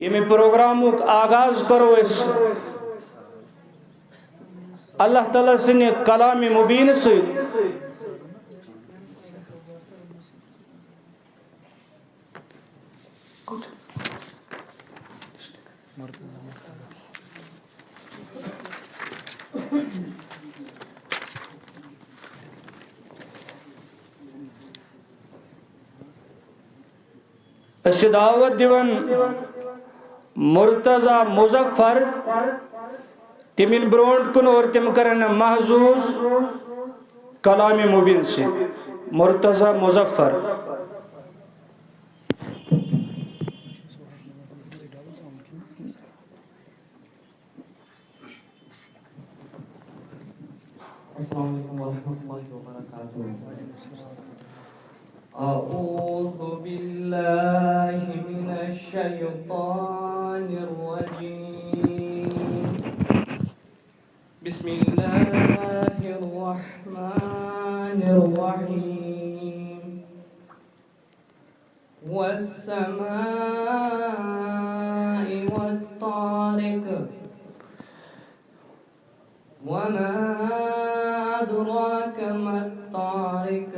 ये प्रोग्राम आगाज करो इस अल्लाह ताला सने कलाम मुबीन से दावत दिवन मुर्तजा मुजफ्फर तिमिन ब्रोंट कुन और तिम करन महजूज कलाम मुबीन से मुर्तजा मुजफ्फर। أعوذ بالله من الشيطان الرجيم بسم الله الرحمن الرحيم والسماء والطارق وما أدراك ما الطارق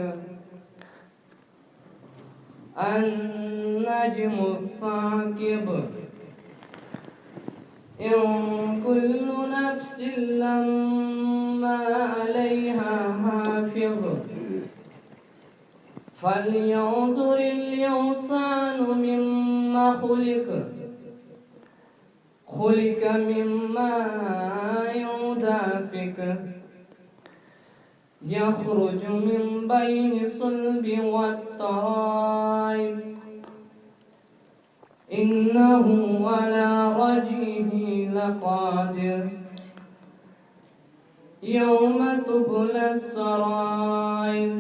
النجم الثاقب إن كل نفس لما عليها حافظ فلينظر الإنسان مما خلق خلق من ماء دافق يخرج من بين الصلب والترائب إنه على رجعه لقادر يوم تبلى السرائر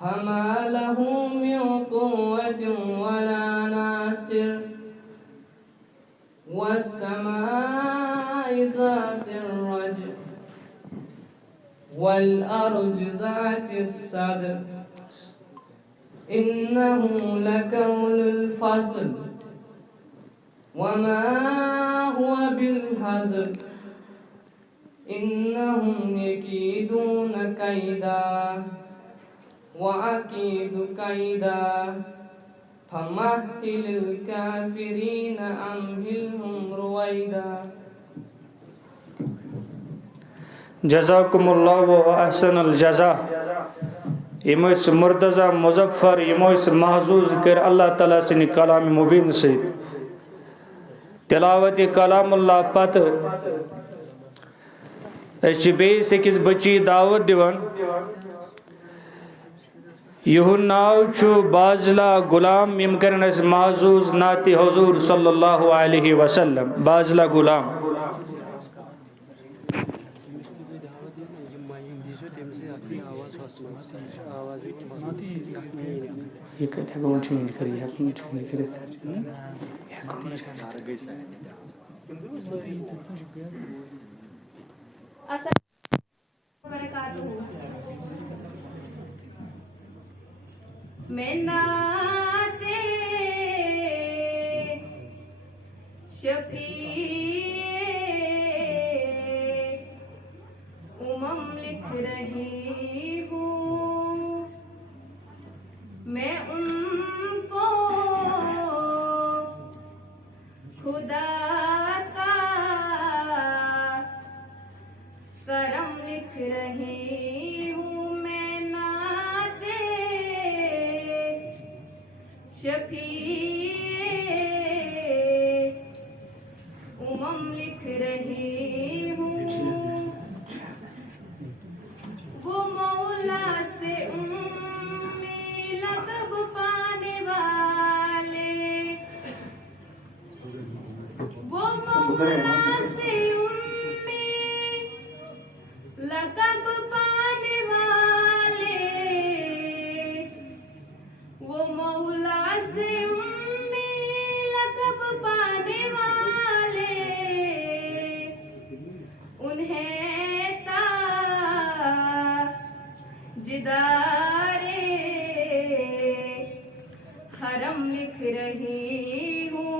فما له من قوة ولا ناصر والسماء ذات الرجع والأرض ذات الصدع إنه لقول الفصل وما هو بالهزل إنهم يكيدون كيدا وأكيد كيدا فمهل الكافرين أمهلهم رويدا जज़ाकुमुल्लाह व अहसनल जज़ा। इमस मुर्तजा मुजफ्फर इमस महजूज कर अल्लाह ताला सने कलाम मुबीन से तिलावत कलामुल्लाह पत बेस अकिस बच्ची दावत दिवन युहुन नाव छु बाजला गुलाम यम करन महजूज नाती हुजूर सल्लल्लाहु अलैहि वसल्लम बाजला गुलाम ये कहते हैं कौन चेंज करी है कौन चेंज करे मैं नाते शफी उमम लिख रही हूँ मैं उनको खुदा का करम लिख रही हूँ मैं नाते शफी उमम लिख रही हूँ वो मौला से लक़ब पाने वाले वो मौला से लक़ब पाने वाले वो मौला से लक़ब पाने वाले उन्हें ताजिदारे हरम लिख रही हूँ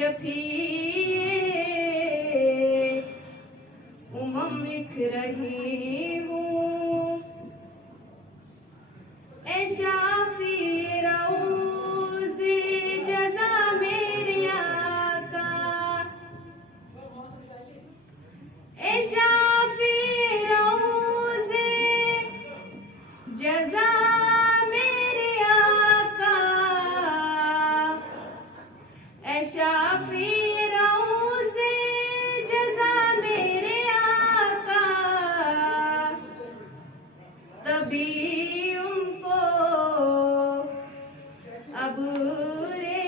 शफीए उमम लिख रही हूँ। ए शाफी रऊज़े जज़ा मेरे आका, ए शाफी रऊज़े जज़ा मेरे आका, ए शाफी रऊज़े जज़ा मेरे आका, तभी उनको अब रे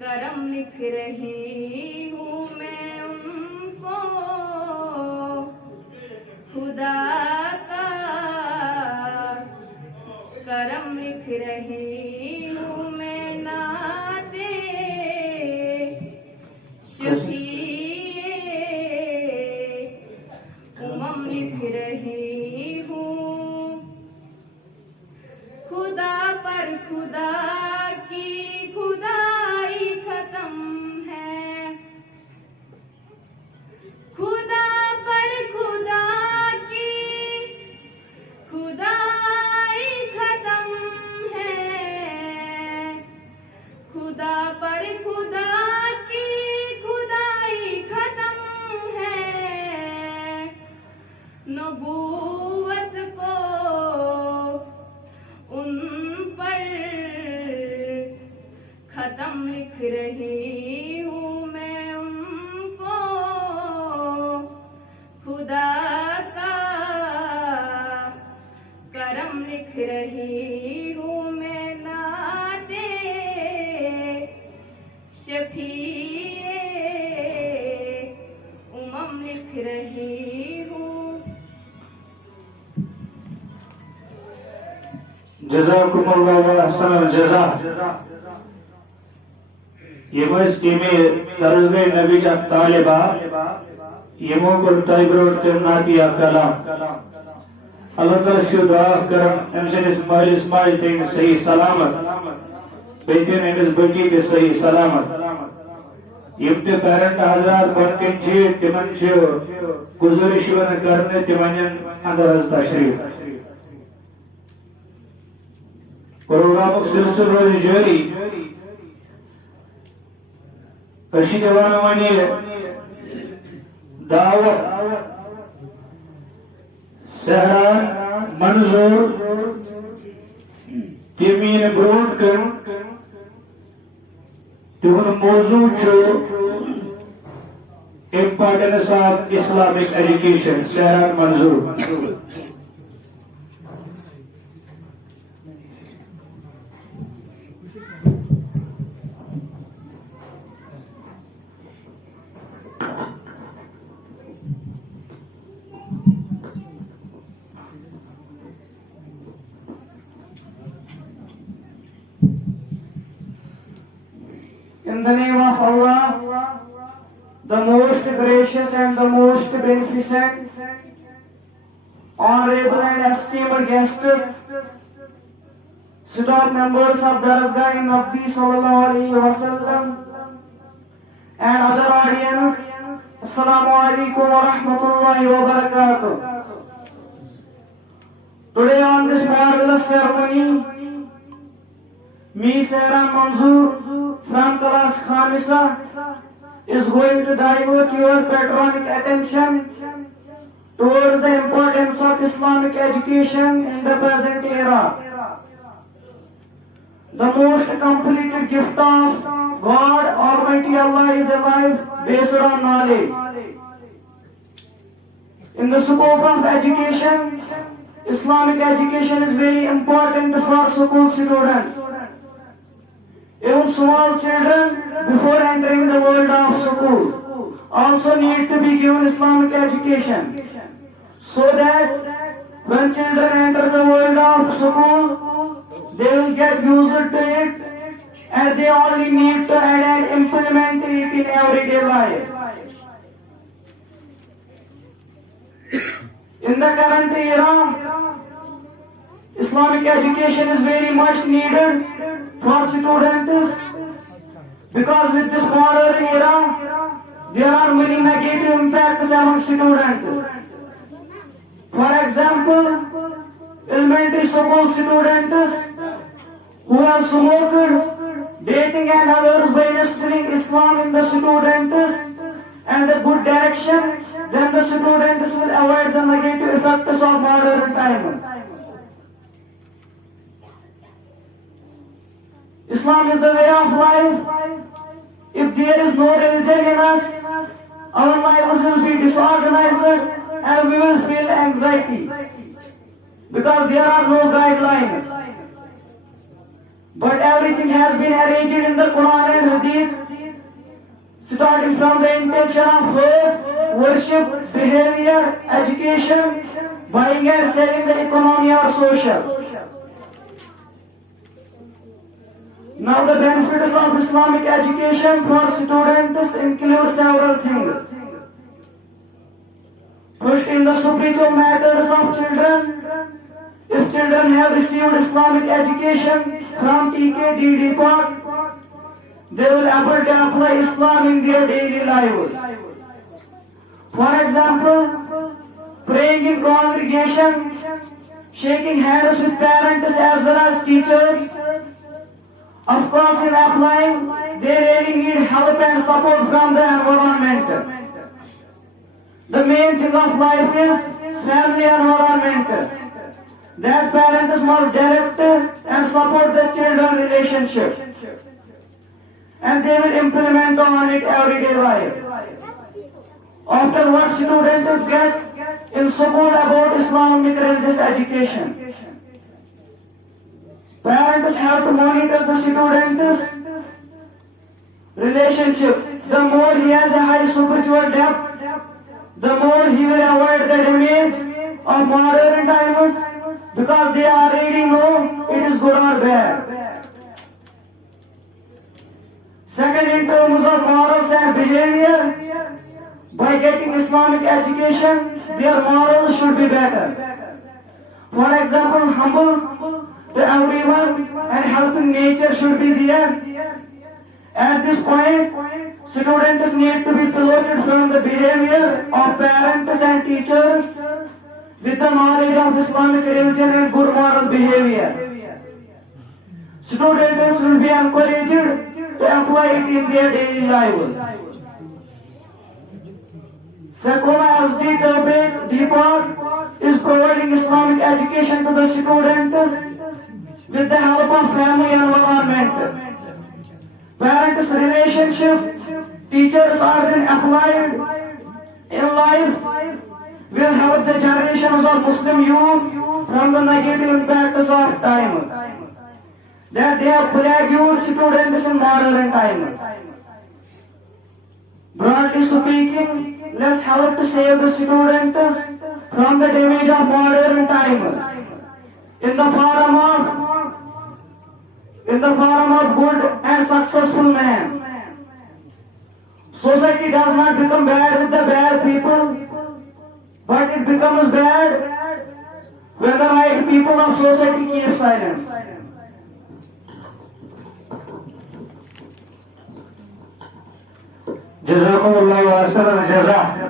करम लिख रही हूँ मैं उनको, खुदा का करम लिख रही हूँ मैं नाते शफीए उमम लिख रही हूँ। खुदा पर खुदा की खुदाई खत्म है, खुदा पर खुदा की खुदाई खत्म है, खुदा पर खुदा की खुदाई खत्म है, नबूवत को उन पर खत्म लिख रही हूँ मैं उनको, खुदा का करम लिख रही हूँ मैं नाते शफीए उमम लिख रही हूँ। जज़ाकुमुल्लाहु व अहसनल जज़ा। ये तर्ज़ नबी का तालिबा ये मोकुल ताइब्रोड करना किया कलाम अल्लाह ताला शु दुआ करम अमसन इस्माइल तेन सही सलामत बेतिन एमिस बची ते सही सलामत यम ते पेरेंट हजरात बनकन छे तिमन छे गुजारिश वन करने तिमन अंदर तशरीफ प्रोग्राम सिलसिला रोज जारी कशी देवाना वाणी दावत सहरान मंजूर तिमीन ब्रोड कर तिवन मौजू छो इम्पोर्टेंस ऑफ इस्लामिक एजुकेशन सहरान मंजूर। In the name of Allah, the most gracious and the most beneficent, honorable and esteemed guests, staff members of Darasgah in Nabi Sallallahu Alaihi Wasallam, and other audience, Assalamu Alaikum wa Rahmatullahi wa Barakatuh. Today on this marvelous ceremony, me, Sarah Manzoor, from class Khamisa, is going to divert your patronic attention towards the importance of Islamic education in the present era. The most completed gift of God Almighty Allah is a life based on knowledge. In the scope of education, Islamic education is very important for school students. Even small children, before entering the world of school, also need to be given Islamic education, so that when children enter the world of school, they will get used to it, and they only need to add and implement it in everyday life. In the current era, Islamic education is very much needed for students Because with this modern era, there are many negative impacts among students. For example, elementary school students who have smoked, dating and others by instilling Islam in the students and the good direction, then the students will avoid the negative effects of modern times. Islam is the way of life. If there is no religion in us, our lives will be disorganized and we will feel anxiety because there are no guidelines. But everything has been arranged in the Quran and Hadith, starting from the intention of hope, worship, behavior, education, buying and selling, the economy or social. Now the benefits of Islamic education for students include several things. First, in the spiritual matters of children, if children have received Islamic education from TKD part, they will able to apply Islam in their daily lives. For example, praying in congregation, shaking hands with parents as well as teachers. Of course, in applying, they really need help and support from the environment. The main thing of life is family environment. That parents must direct and support the children relationship. And they will implement on it everyday life. After what students get in school about Islamic religious education. Parents have to monitor the student's relationship. The more he has a high spiritual depth, the more he will avoid the damage of modern times because they already know it is good or bad. Second, in terms of morals and behavior, by getting Islamic education, their morals should be better. For example, humble to everyone and helping nature should be there. At this point, students need to be piloted from the behavior of parents and teachers with the knowledge of Islamic religion and good moral behavior. Students will be encouraged to apply it in their daily lives. Sekolah SD Depot is providing Islamic education to the students with the help of family environment. Parents' relationship, teachers are then applied in life, will help the generations of Muslim youth from the negative impacts of time. That they have plagued students in modern times. Broadly speaking, let's help to save the students from the damage of modern times in the form of good and successful man. Society does not become bad with the bad people, but it becomes bad when the right people of society keep silent. Jazakumullahu khairan jazaa.